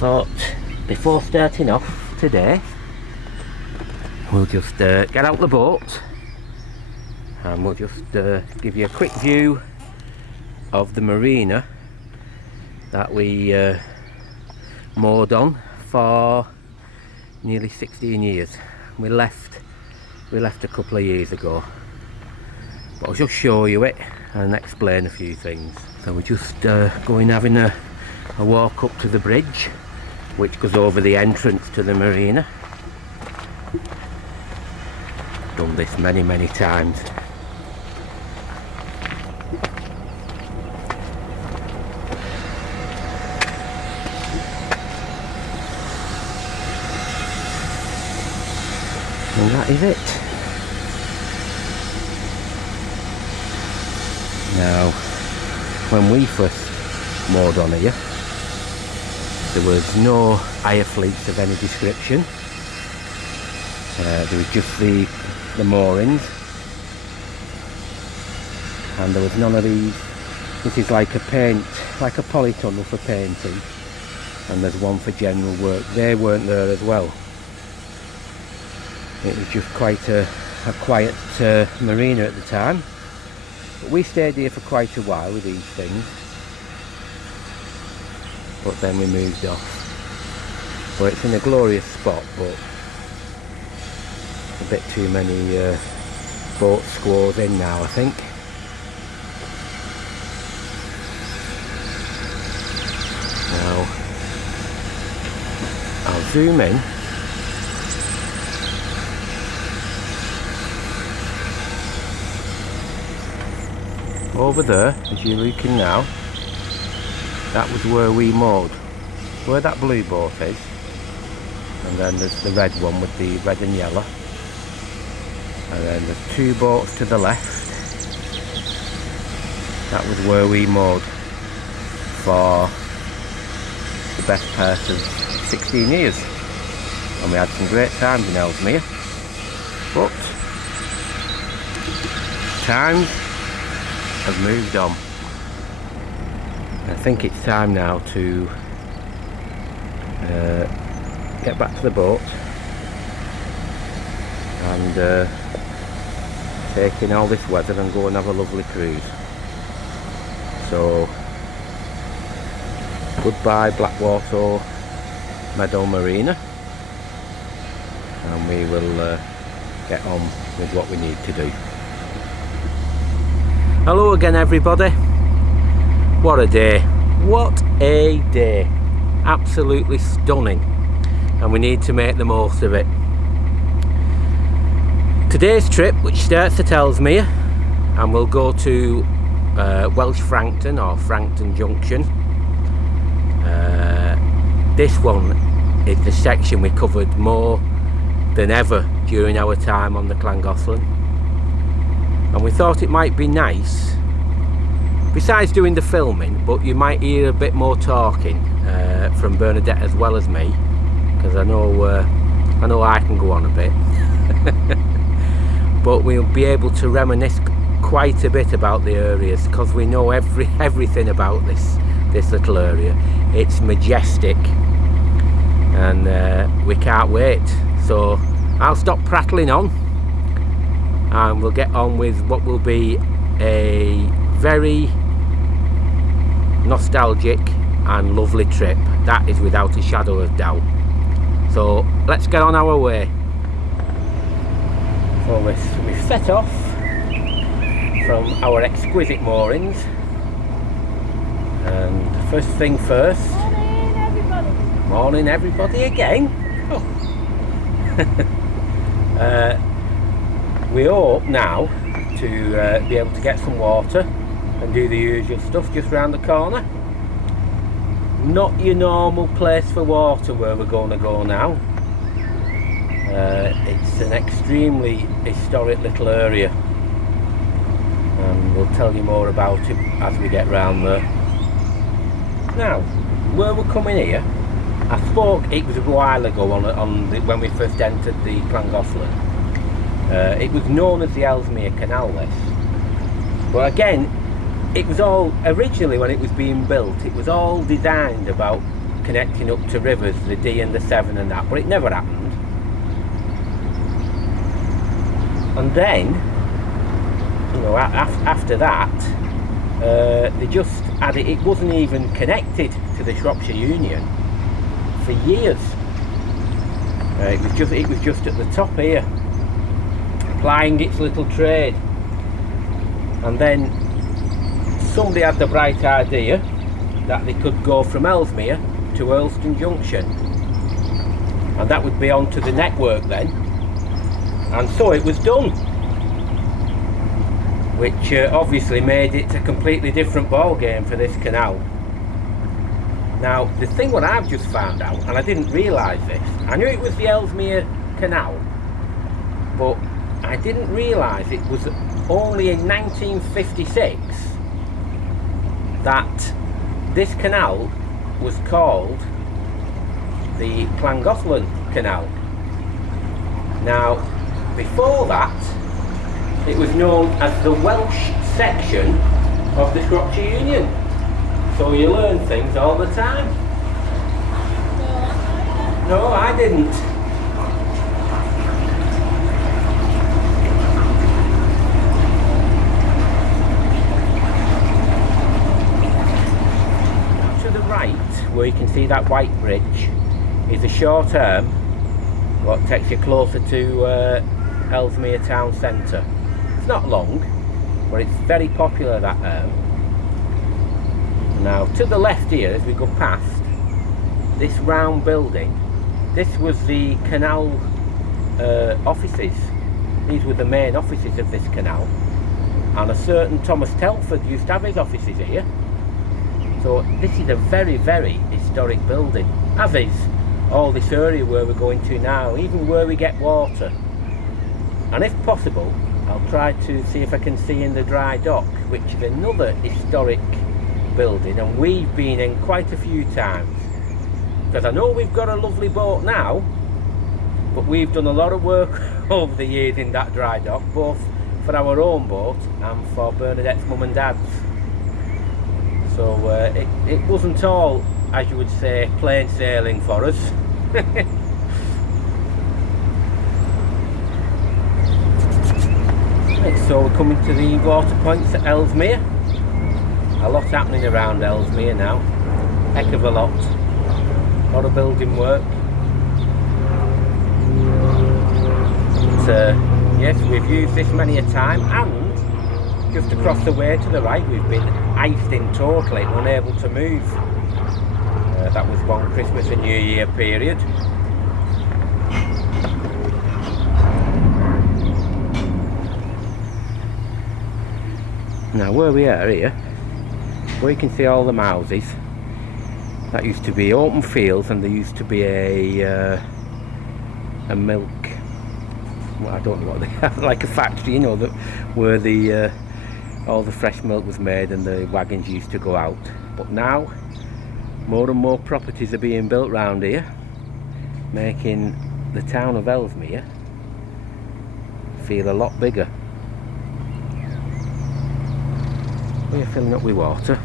thought before starting off today we'll just get out the boat and we'll just give you a quick view of the marina that we moored on for nearly 16 years. We left a couple of years ago, but I'll just show you it and explain a few things. So we're just going having a walk up to the bridge which goes over the entrance to the marina. Done this many times. And that is it. Now, when we first moored on here, there was no hire fleets of any description. There was just the moorings, and there was none of these. This is like a polytunnel for painting, and there's one for general work. They weren't there as well. It was just quite a quiet marina at the time. But we stayed here for quite a while with these things, but then we moved off. Well, it's in a glorious spot, but a bit too many boat squaws in now, I think. Now I'll zoom in. Over there, as you're looking now, that was where we moored, where that blue boat is, and then there's the red one with the red and yellow, and then there's two boats to the left. That was where we moored for the best part of 16 years, and we had some great times in Ellesmere, but times have moved on. I think it's time now to get back to the boat and take in all this weather and go and have a lovely cruise. So goodbye Blackwater Meadow Marina, and we will get on with what we need to do. Hello again everybody. What a day. What a day. Absolutely stunning. And we need to make the most of it. Today's trip, which starts at Ellesmere and we'll go to Welsh Frankton or Frankton Junction. This one is the section we covered more than ever during our time on the Llangollen. And we thought it might be nice, besides doing the filming, but you might hear a bit more talking from Bernadette as well as me, because I know I can go on a bit. But we'll be able to reminisce quite a bit about the areas, because we know everything about this little area. It's majestic, and we can't wait. So I'll stop prattling on, and we'll get on with what will be a very nostalgic and lovely trip. That is without a shadow of doubt. So let's get on our way. So we've set off from our exquisite moorings, and first thing first. Morning everybody. Morning everybody again. Oh. We hope now to be able to get some water and do the usual stuff just round the corner. Not your normal place for water where we're going to go now. It's an extremely historic little area, and we'll tell you more about it as we get round there. Now, where we're coming here, I spoke, it was a while ago when we first entered the Llangollen. It was known as the Ellesmere Canal, this. But again, it was all, originally when it was being built, it was all designed about connecting up to rivers, the D and the Severn and that, but it never happened. And then, you know, after that, they just had it. It wasn't even connected to the Shropshire Union for years. It was just at the top here, plying its little trade. And then somebody had the bright idea that they could go from Ellesmere to Earlston Junction, and that would be onto the network then. And so it was done, which obviously made it a completely different ball game for this canal. Now, the thing what I've just found out, and I didn't realise this, I knew it was the Ellesmere Canal, but I didn't realise it was only in 1956 that this canal was called the Llangollen Canal. Now, before that, it was known as the Welsh section of the Shropshire Union. So you learn things all the time. No, I didn't. To the right, where you can see that white bridge, is a short arm what takes you closer to Ellesmere town centre. It's not long, but it's very popular, that arm. Now, to the left here, as we go past this round building, this was the canal offices. These were the main offices of this canal, and a certain Thomas Telford used to have his offices here. So this is a very, very historic building, as is all this area where we're going to now, even where we get water. And if possible, I'll try to see if I can see in the dry dock, which is another historic building, and we've been in quite a few times, because I know we've got a lovely boat now, but we've done a lot of work over the years in that dry dock, both for our own boat and for Bernadette's mum and dad's. So it wasn't all, as you would say, plain sailing for us. Right, so we're coming to the water points at Ellesmere. A lot happening around Ellesmere now, heck of a lot of building work. But, yes, we've used this many a time, and just across the way to the right we've been iced in totally, unable to move. That was one Christmas and New Year period. Now where we are here, where you can see all the houses, that used to be open fields, and there used to be a milk, well, I don't know what they have, like a factory, you know, that where the all the fresh milk was made and the wagons used to go out. But now more and more properties are being built round here, making the town of Ellesmere feel a lot bigger. We're filling up with water.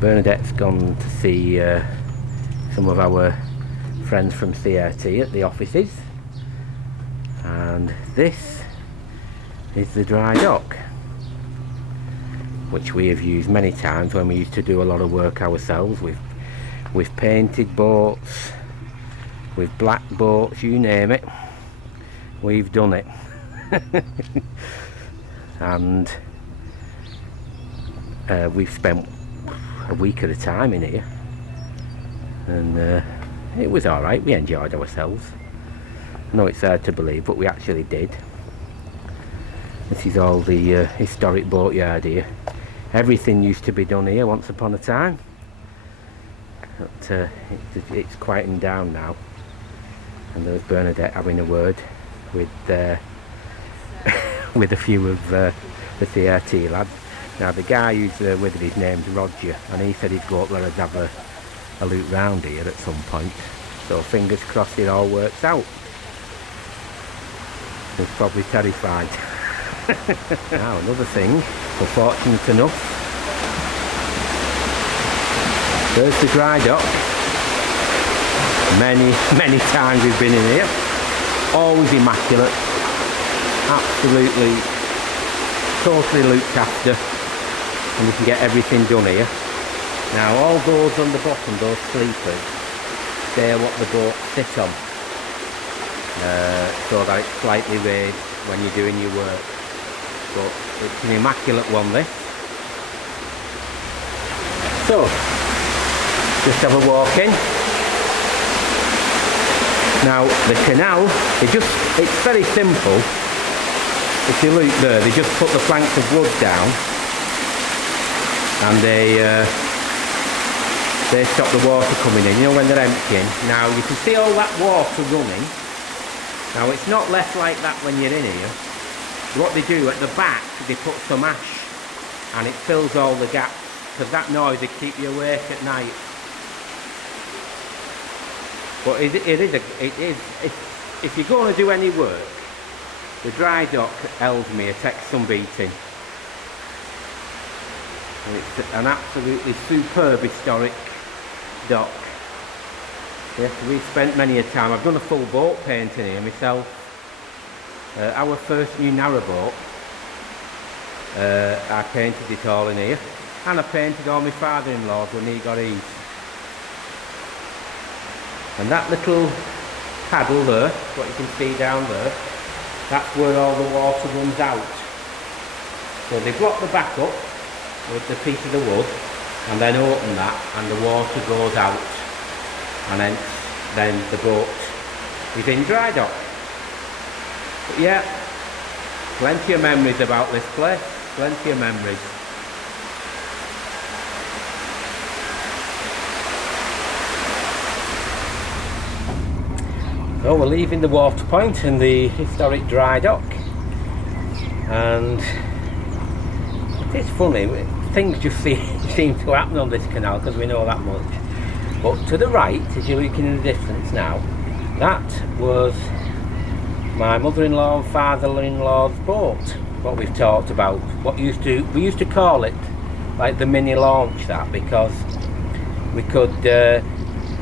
Bernadette's gone to see some of our friends from CRT at the offices, and this is the dry dock, which we have used many times when we used to do a lot of work ourselves. We've painted boats, with black boats, you name it, we've done it. And we've spent a week at a time in here, and it was alright, we enjoyed ourselves. I know it's hard to believe, but we actually did. This is all the historic boatyard here. Everything used to be done here once upon a time, but it's quieting down now. And there's Bernadette having a word with with a few of the CRT lads. Now the guy who's with it, his name's Roger, and he said he'd go up there and have a loop round here at some point. So fingers crossed it all works out. He's probably terrified. Now another thing, we're fortunate enough There's the dry dock. Many times we've been in here. Always immaculate. Absolutely, totally looked after. And you can get everything done here. Now all those on the bottom, those sleepers, they're what the boat sits on. So that it's slightly raised when you're doing your work. But it's an immaculate one, this. So, just have a walk in. Now the canal, it's very simple. If you look there, they just put the planks of wood down and they stop the water coming in, you know, when they're emptying. Now you can see all that water running. Now it's not left like that when you're in here. What they do at the back, they put some ash and it fills all the gaps, because that noise will keep you awake at night. But if you're going to do any work, the dry dock at Ellesmere takes some beating. It's an absolutely superb historic dock. Yes, we've spent many a time. I've done a full boat painting here myself. Our first new narrowboat, I painted it all in here, and I painted all my father-in-law's when he got east. And that little paddle there, what you can see down there, that's where all the water runs out. So they block the back up with the piece of the wood and then open that and the water goes out, and then the boat is in dry dock. But yeah, plenty of memories about this place, plenty of memories. So we're leaving the water point and the historic dry dock, and it's funny, things just seem to happen on this canal because we know that much. But to the right, as you're looking in the distance now, that was my mother-in-law and father-in-law's boat, what we've talked about. We used to call it like the mini launch, that, because we could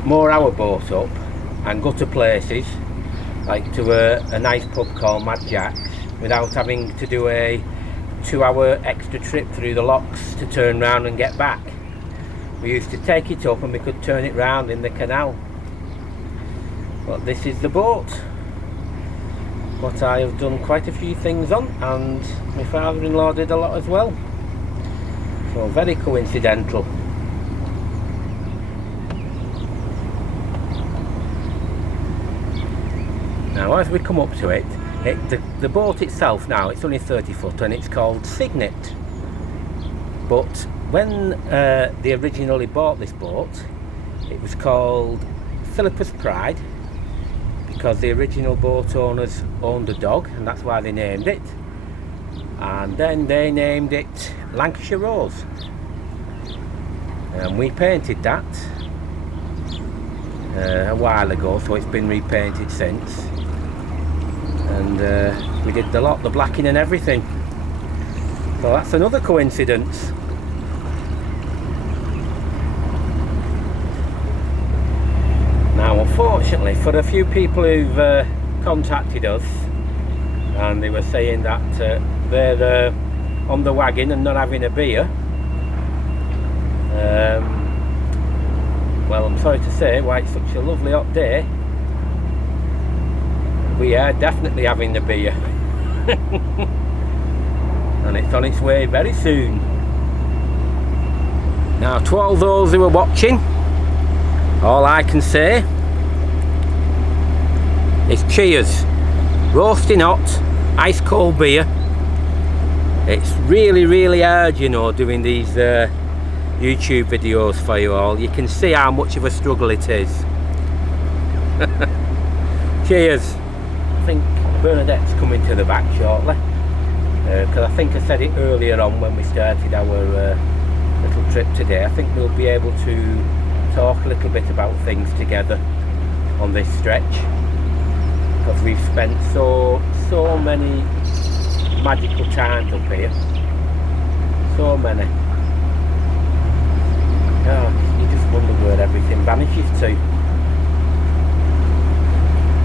moor our boat up and go to places like to a nice pub called Mad Jack's without having to do a 2-hour extra trip through the locks to turn round and get back. We used to take it up and we could turn it round in the canal. But this is the boat, what I have done quite a few things on, and my father-in-law did a lot as well. So very coincidental. Now as we come up to it, the boat itself now, it's only 30 foot and it's called Signet. But when they originally bought this boat, it was called Philippa's Pride, because the original boat owners owned a dog and that's why they named it. And then they named it Lancashire Rose. And we painted that a while ago, so it's been repainted since. And we did the blacking and everything. So that's another coincidence. Now unfortunately, for a few people who've contacted us and they were saying that they're on the wagon and not having a beer, well, I'm sorry to say, why it's such a lovely hot day, we are definitely having the beer. And it's on its way very soon. Now to all those who are watching, all I can say is cheers. Roasting hot, ice cold beer. It's really hard, you know, doing these YouTube videos for you all. You can see how much of a struggle it is. Cheers. I think Bernadette's coming to the back shortly, because I think I said it earlier on when we started our little trip today. I think we'll be able to talk a little bit about things together on this stretch, because we've spent so many magical times up here, so many. Oh, you just wonder vanishes to.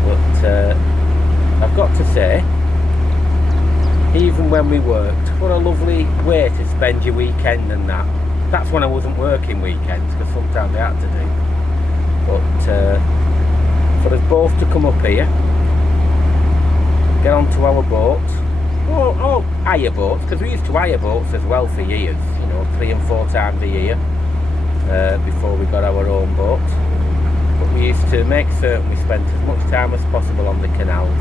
But I've got to say, even when we worked, what a lovely way to spend your weekend and that. That's when I wasn't working weekends, because sometimes I had to do. But for us both to come up here, get onto our boats, or hire boats, because we used to hire boats as well for years, you know, 3 and 4 times a year, before we got our own boat. But we used to make certain we spent as much time as possible on the canals.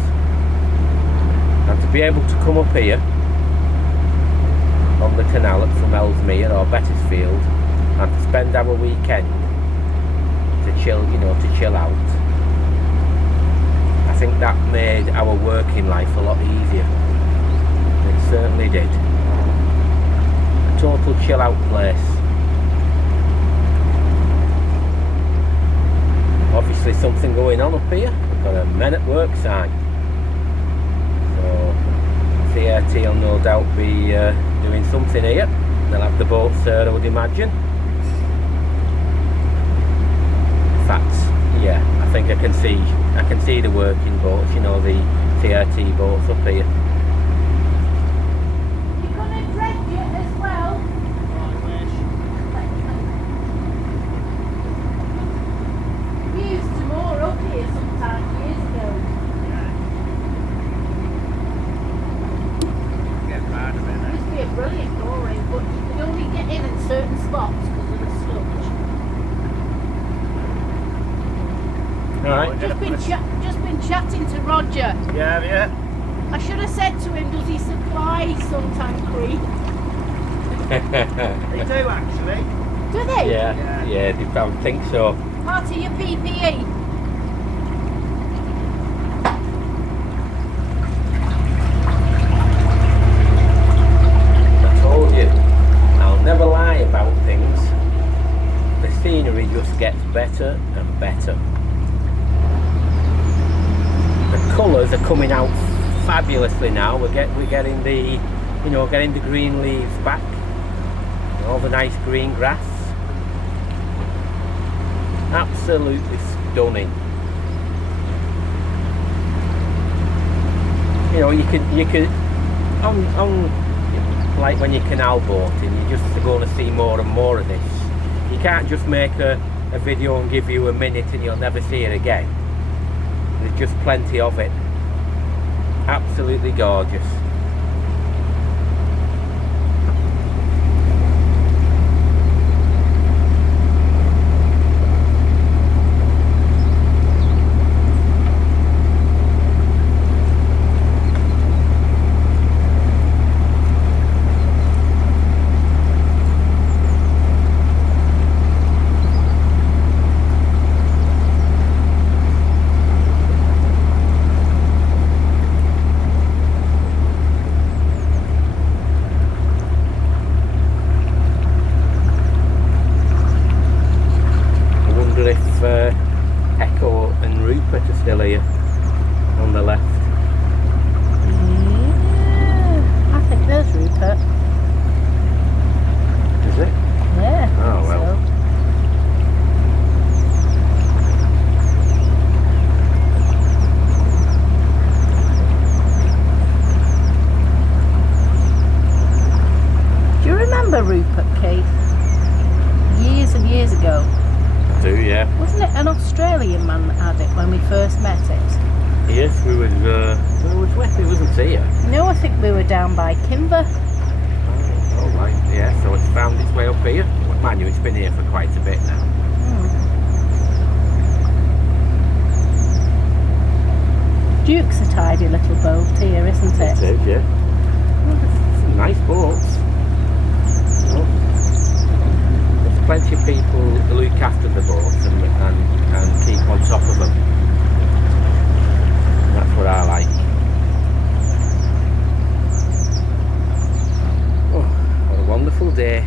And to be able to come up here on the canal from Ellesmere or Bettesfield and to spend our weekend to chill, you know, to chill out, I think that made our working life a lot easier. It certainly did. A total chill out place. Obviously something going on up here. We've got a men at work sign. So CRT will no doubt be doing something here. They'll have the boats there, I would imagine. In fact, yeah, I think I can see the working boats, you know, the CRT boats up here. You're gonna dredge it as well? I wish. We used to moor up here sometimes years ago. Get mad a It minute. used to be a brilliant mooring, but you could only get in certain spots because of the sludge. Alright. Just been chatting to Roger. Yeah, yeah. I should have said to him, does he supply Suntan They do actually. Do they? Yeah, I think so. Part of your PPE? I told you, I'll never lie about things. The scenery just gets better and better. The colours are coming out fabulously now. We're getting the, you know, getting the green leaves back, all the nice green grass. Absolutely stunning. You know, you could on like when you're canal boating, you're just going to see more and more of this. You can't just make a video and give you a minute and you'll never see it again. There's just plenty of it. Absolutely gorgeous. Echo and Rupert are still here on the left. Yeah, I think there's Rupert. Is it? Yeah. Oh well. Do you remember Rupert, Keith? Years and years ago. I do, yeah. Wasn't it an Australian man that had it when we first met it? Yes, we was with, he wasn't here. No, I think we were down by Kimber. Oh right, yeah, so it's found its way up here. Well, mind you, it's been here for quite a bit now. Duke's a tidy little boat here, isn't it? It is, yeah. Some nice boats. Oh. There's plenty of people who look after the boats and keep on top of them. That's what I like. Oh, what a wonderful day.